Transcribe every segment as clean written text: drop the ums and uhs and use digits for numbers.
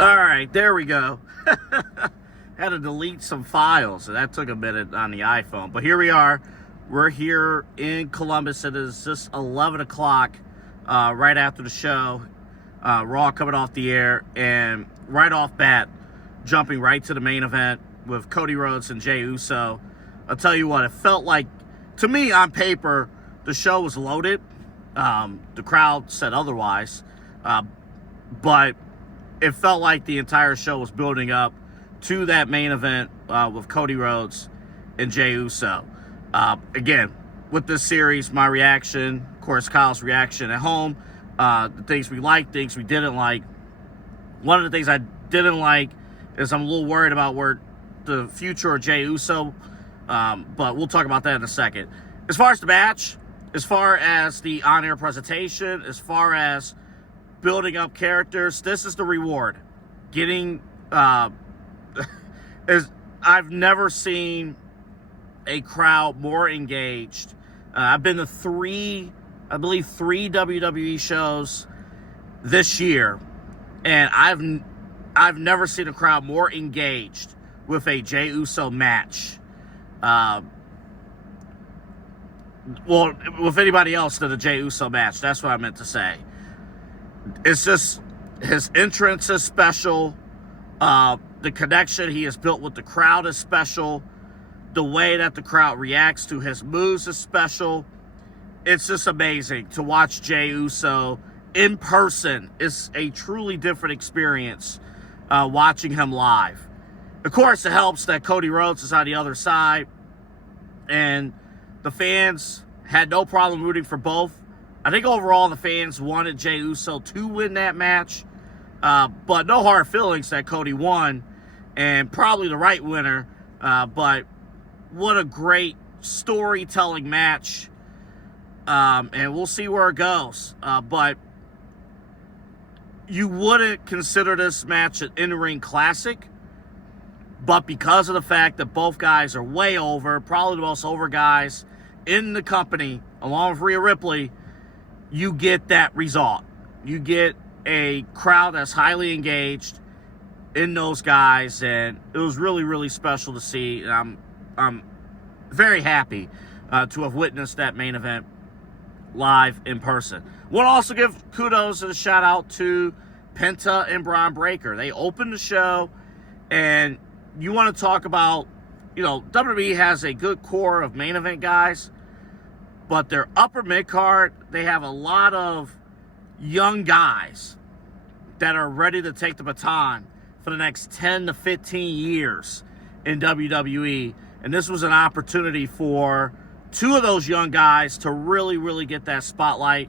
All right, there we go. Had to delete some files, so that took a minute on the iPhone. But here we are. We're here in Columbus. It is just 11 o'clock right after the show. Raw coming off the air, and right off bat, jumping right to the main event with Cody Rhodes and Jey Uso. I'll tell you what, it felt like, to me, on paper, the show was loaded. The crowd said otherwise. But it felt like the entire show was building up to that main event with Cody Rhodes and Jey Uso. Again, with this series, my reaction, of course, Kyle's reaction at home, the things we liked, things we didn't like. One of the things I didn't like is I'm a little worried about where the future of Jey Uso, but we'll talk about that in a second. As far as the match, as far as the on-air presentation, as far as building up characters, this is the reward. Getting, I've never seen a crowd more engaged. I've been to three WWE shows this year, and I've never seen a crowd more engaged with a Jey Uso match. Well, with anybody else than a Jey Uso match. That's what I meant to say. It's just, his entrance is special. The connection he has built with the crowd is special. The way that the crowd reacts to his moves is special. It's just amazing to watch Jey Uso in person. It's a truly different experience watching him live. Of course, it helps that Cody Rhodes is on the other side, and the fans had no problem rooting for both. I think overall the fans wanted Jey Uso to win that match, but no hard feelings that Cody won, and probably the right winner. But what a great storytelling match, and we'll see where it goes. But you wouldn't consider this match an in-ring classic, but because of the fact that both guys are way over, probably the most over guys in the company, along with Rhea Ripley, you get that result. You get a crowd that's highly engaged in those guys, and it was really, really special to see. And I'm very happy to have witnessed that main event live in person. Want to also give kudos and a shout out to Penta and Braun Breaker. They opened the show, and you want to talk about, WWE has a good core of main event guys, but their upper mid-card, they have a lot of young guys that are ready to take the baton for the next 10 to 15 years in WWE. And this was an opportunity for two of those young guys to really, really get that spotlight.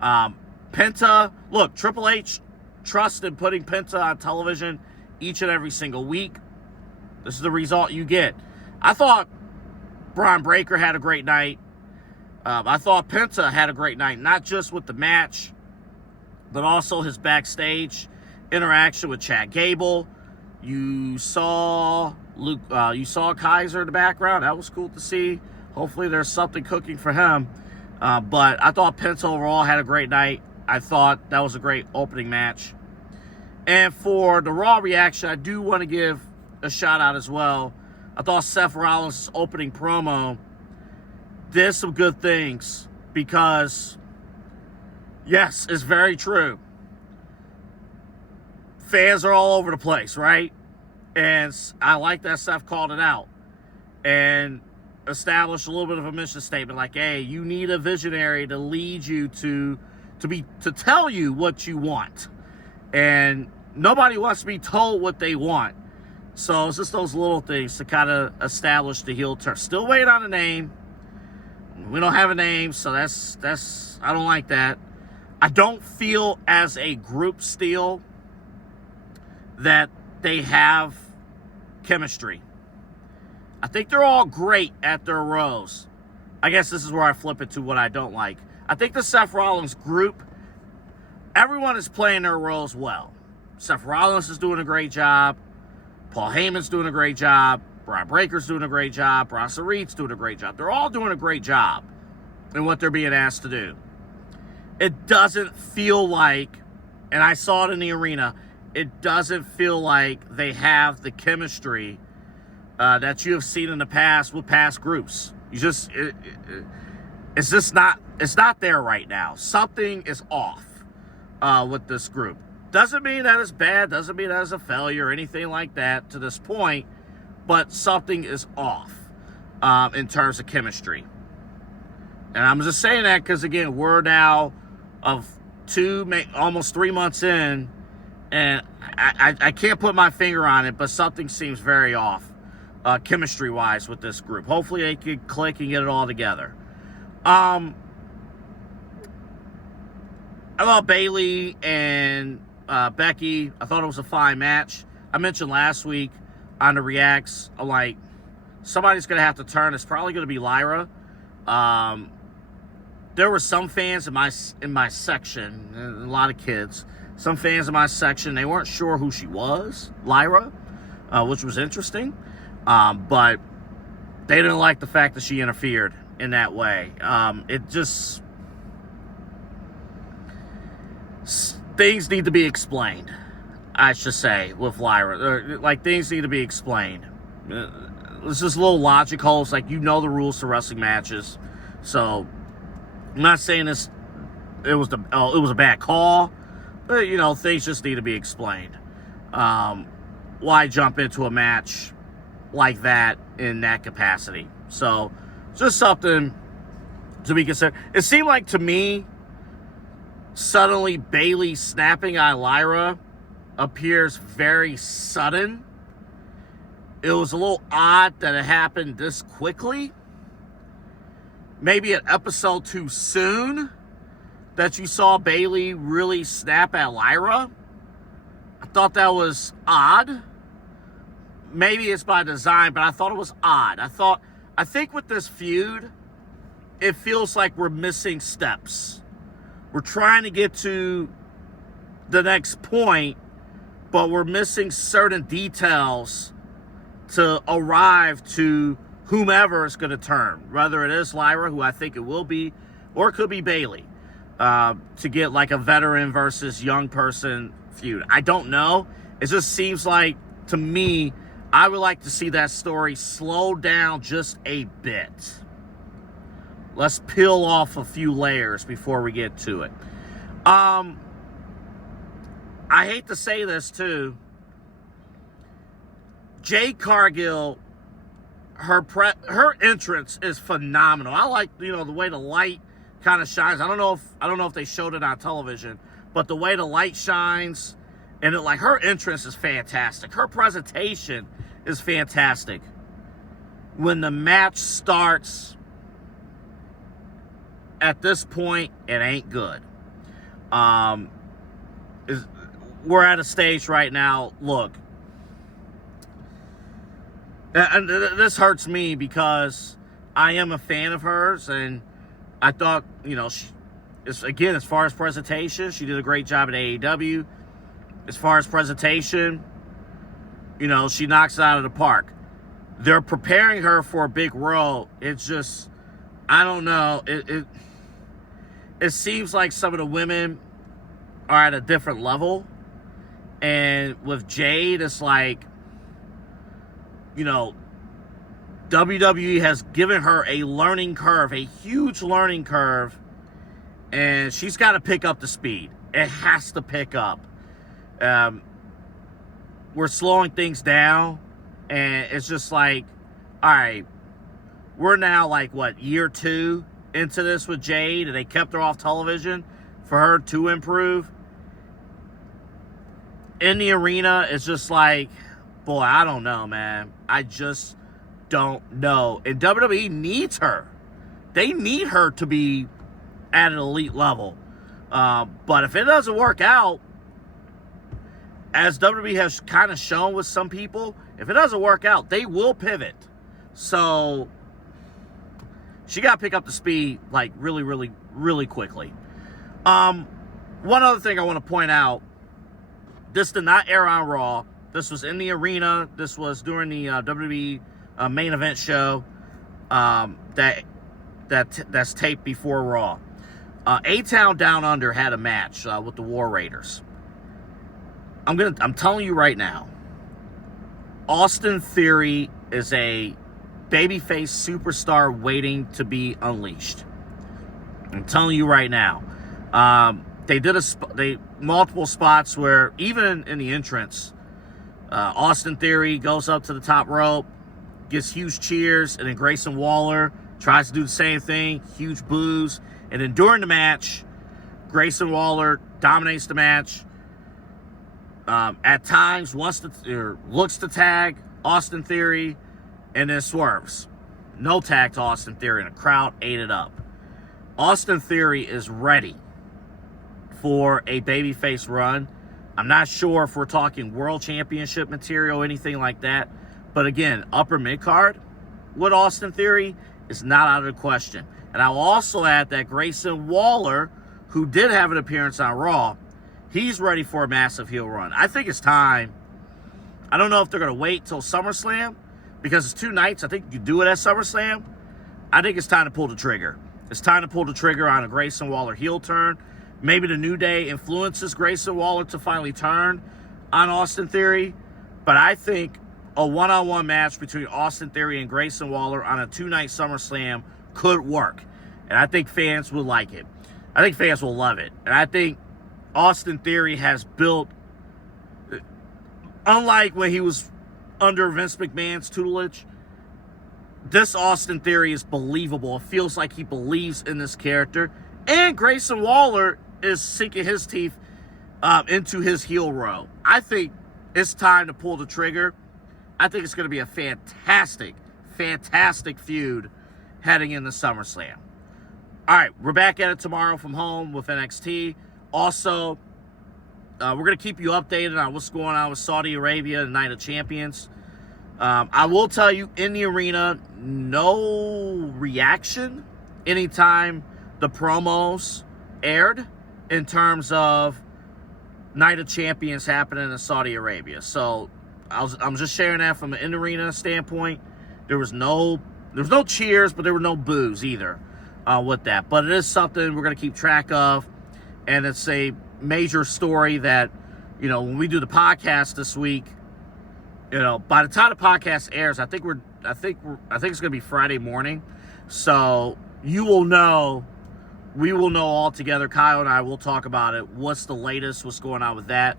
Penta, look, Triple H trusts in putting Penta on television each and every single week. This is the result you get. I thought Braun Breaker had a great night. I thought Penta had a great night, not just with the match, but also his backstage interaction with Chad Gable. You saw Kaiser in the background. That was cool to see. Hopefully there's something cooking for him. But I thought Penta overall had a great night. I thought that was a great opening match. And for the Raw reaction, I do want to give a shout out as well. I thought Seth Rollins' opening promo did some good things, because, yes, it's very true. Fans are all over the place, right? And I like that Seth called it out and established a little bit of a mission statement, like, hey, you need a visionary to lead you to tell you what you want. And nobody wants to be told what they want. So it's just those little things to kind of establish the heel turn. Still waiting on a name. We don't have a name, so that's I don't like that. I don't feel as a group still that they have chemistry. I think they're all great at their roles. I guess this is where I flip it to what I don't like. I think the Seth Rollins group, everyone is playing their roles well. Seth Rollins is doing a great job. Paul Heyman's doing a great job. Braun Breaker's doing a great job. Bronson Reed's doing a great job. They're all doing a great job in what they're being asked to do. It doesn't feel like, and I saw it in the arena, it doesn't feel like they have the chemistry that you have seen in the past with past groups. It's just not, it's not there right now. Something is off with this group. Doesn't mean that it's bad, doesn't mean that it's a failure or anything like that to this point, but something is off in terms of chemistry. And I'm just saying that because, again, we're now of almost 3 months in, and I can't put my finger on it, but something seems very off chemistry-wise with this group. Hopefully they can click and get it all together. I thought Bayley and Becky, I thought it was a fine match. I mentioned last week on the Reacts, I'm like, somebody's going to have to turn. It's probably going to be Lyra. There were some fans in my section, a lot of kids, some fans in my section, they weren't sure who she was, Lyra, which was interesting. But they didn't like the fact that she interfered in that way. It just... Things need to be explained, I should say, with Lyra. Like, things need to be explained. It's just a little logical. It's like, you know the rules to wrestling matches. So, I'm not saying it was a bad call. But, you know, things just need to be explained. Why jump into a match like that in that capacity? So, just something to be considered. It seemed like, to me, suddenly Bayley snapping on Lyra appears very sudden. It was a little odd that it happened this quickly. Maybe an episode too soon that you saw Bayley really snap at Lyra. I thought that was odd. Maybe it's by design, but I thought it was odd. I think with this feud, it feels like we're missing steps. We're trying to get to the next point, but we're missing certain details to arrive to whomever is going to turn. Whether it is Lyra, who I think it will be, or it could be Bayley, to get like a veteran versus young person feud. I don't know. It just seems like, to me, I would like to see that story slow down just a bit. Let's peel off a few layers before we get to it. I hate to say this too. Jade Cargill, her entrance is phenomenal. I like, the way the light kind of shines. I don't know if they showed it on television, but the way the light shines, and her entrance is fantastic. Her presentation is fantastic. When the match starts, at this point, it ain't good. We're at a stage right now, look, and this hurts me because I am a fan of hers, and I thought, as far as presentation, she did a great job at AEW. As far as presentation, she knocks it out of the park. They're preparing her for a big role. It's just, I don't know. It seems like some of the women are at a different level. And with Jade, it's like, WWE has given her a learning curve, a huge learning curve. And she's got to pick up the speed. It has to pick up. We're slowing things down. And it's just like, all right, we're now like, year 2 into this with Jade, and they kept her off television for her to improve. In the arena, it's just like, boy, I don't know, man. I just don't know. And WWE needs her. They need her to be at an elite level. But if it doesn't work out, as WWE has kind of shown with some people, if it doesn't work out, they will pivot. So she got to pick up the speed like really, really, really quickly. One other thing I want to point out. This did not air on Raw. This was in the arena. This was during the WWE main event show that's taped before Raw. A-Town Down Under had a match with the War Raiders. I'm telling you right now, Austin Theory is a babyface superstar waiting to be unleashed. I'm telling you right now. They did multiple spots where even in the entrance, Austin Theory goes up to the top rope, gets huge cheers, and then Grayson Waller tries to do the same thing, huge boos, and then during the match, Grayson Waller dominates the match. At times, looks to tag Austin Theory, and then swerves. No tag to Austin Theory, and the crowd ate it up. Austin Theory is ready for a babyface run. I'm not sure if we're talking world championship material or anything like that. But again, upper mid-card with Austin Theory is not out of the question. And I'll also add that Grayson Waller, who did have an appearance on Raw, he's ready for a massive heel run. I think it's time. I don't know if they're going to wait till SummerSlam, because it's 2 nights. I think you do it at SummerSlam. I think it's time to pull the trigger. It's time to pull the trigger on a Grayson Waller heel turn. Maybe the New Day influences Grayson Waller to finally turn on Austin Theory. But I think a one-on-one match between Austin Theory and Grayson Waller on a 2-night SummerSlam could work. And I think fans would like it. I think fans will love it. And I think Austin Theory has built, unlike when he was under Vince McMahon's tutelage, this Austin Theory is believable. It feels like he believes in this character. And Grayson Waller is sinking his teeth into his heel row. I think it's time to pull the trigger. I think it's going to be a fantastic, fantastic feud heading into SummerSlam. All right, we're back at it tomorrow from home with NXT. Also, we're going to keep you updated on what's going on with Saudi Arabia and Night of Champions. I will tell you, in the arena, no reaction anytime the promos aired in terms of Night of Champions happening in Saudi Arabia. So I'm just sharing that from an in-arena standpoint. There was no cheers, but there were no boos either with that. But it is something we're going to keep track of, and it's a major story that, when we do the podcast this week, by the time the podcast airs, I think it's going to be Friday morning. So you will know. We will know all together. Kyle and I will talk about it. What's the latest? What's going on with that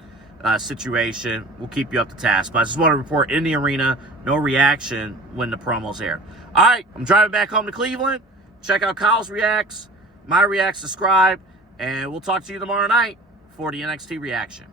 situation? We'll keep you up to task. But I just want to report in the arena, no reaction when the promos air. All right, I'm driving back home to Cleveland. Check out Kyle's Reacts, my Reacts, subscribe, and we'll talk to you tomorrow night for the NXT reaction.